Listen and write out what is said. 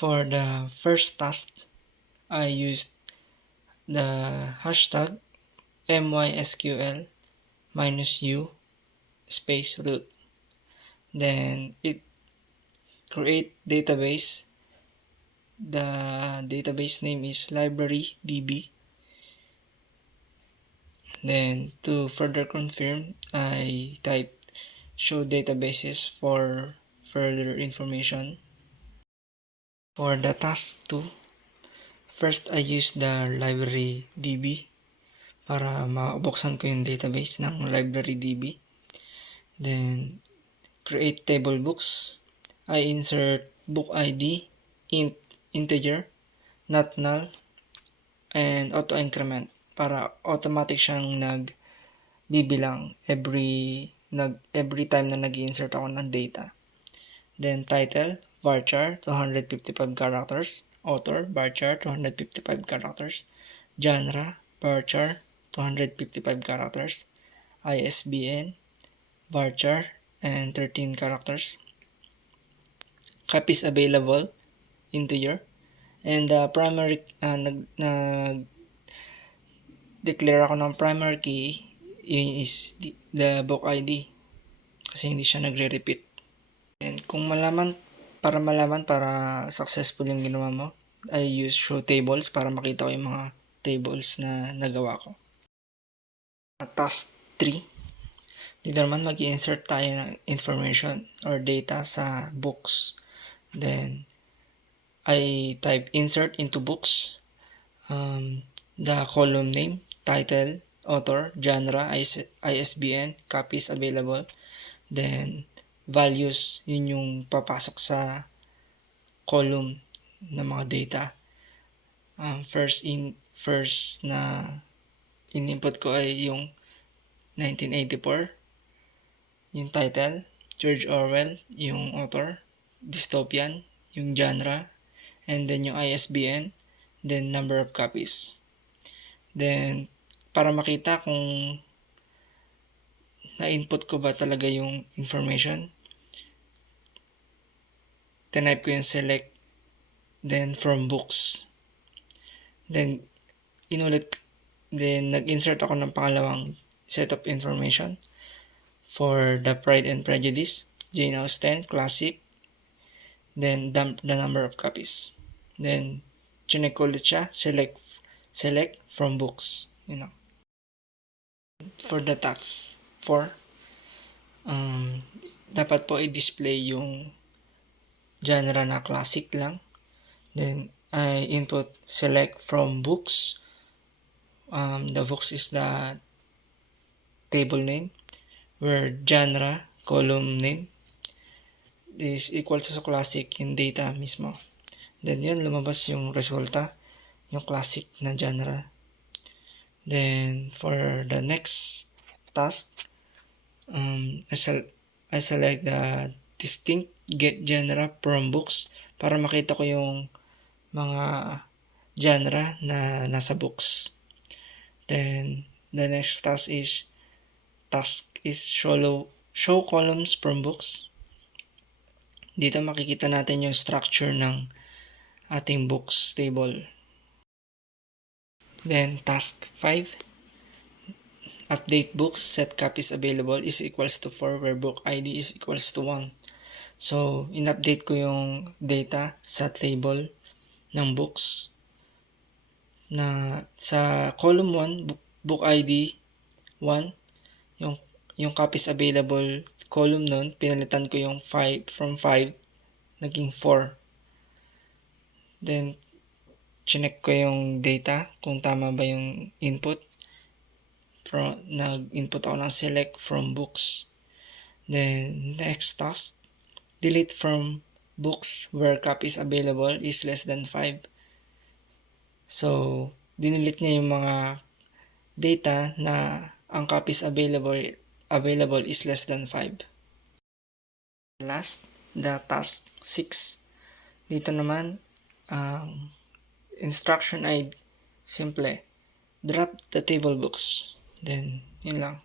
For the first task, I used the hashtag mysql -u space root. Then it create database. The database name is library.db. Then to further confirm, I type show databases for further information. For the task 2, first I use the library.db para mabuksan ko yung database ng library.db. Then create table books. I insert book ID, integer, not null, and auto increment para automatic siyang nagbibilang every time na nag-insert ako ng data. Then title, varchar 255 characters, author varchar 255 characters, genre varchar 255 characters, ISBN varchar and 13 characters, copies available integer, and the primary declare ako ng primary key, yun is the book ID kasi hindi siya nagre-repeat. And kung para successful yung ginawa mo, I use show tables para makita ko yung mga tables na nagawa ko. Task 3, dito naman mag-insert tayo ng information or data sa books. Then I type insert into books, the column name, title, author, genre, ISBN, copies available, then values, yun yung papasok sa column ng mga data. First na in-input ko ay yung 1984, yung title, George Orwell, yung author, dystopian, yung genre, and then yung ISBN, then number of copies. Then para makita kung na-input ko ba talaga yung information, tinype ko yung select, then from books. Then nag-insert ako ng pangalawang set of information for the Pride and Prejudice, Jane Austen, classic, then the number of copies. Then chinek ko ulit siya, select from books, For the task 4, dapat po i-display yung genre na classic lang. Then I input select from books. The books is the table name, where genre, column name is equal to sa classic, yung data mismo. Then yun, lumabas yung resulta, yung classic na genre. Then for the next task, I select the distinct get genre from books para makita ko yung mga genre na nasa books. Then the next task is show columns from books. Dito makikita natin yung structure ng ating books table. Then task 5, update books, set copies available is equals to 4, where book ID is equals to 1. So in-update ko yung data sa table ng books na sa column 1, book ID 1, yung copies available column nun, pinalitan ko yung 5 from 5 naging 4. Then chinek ko yung data kung tama ba yung input. Nag-input ako ng select from books. Then next task, delete from books where copies available is less than 5. So dinelete niya yung mga data na ang copies available is less than 5. Last, the task 6. Dito naman, instruction ay simple. Drop the table books. Then, yun lang.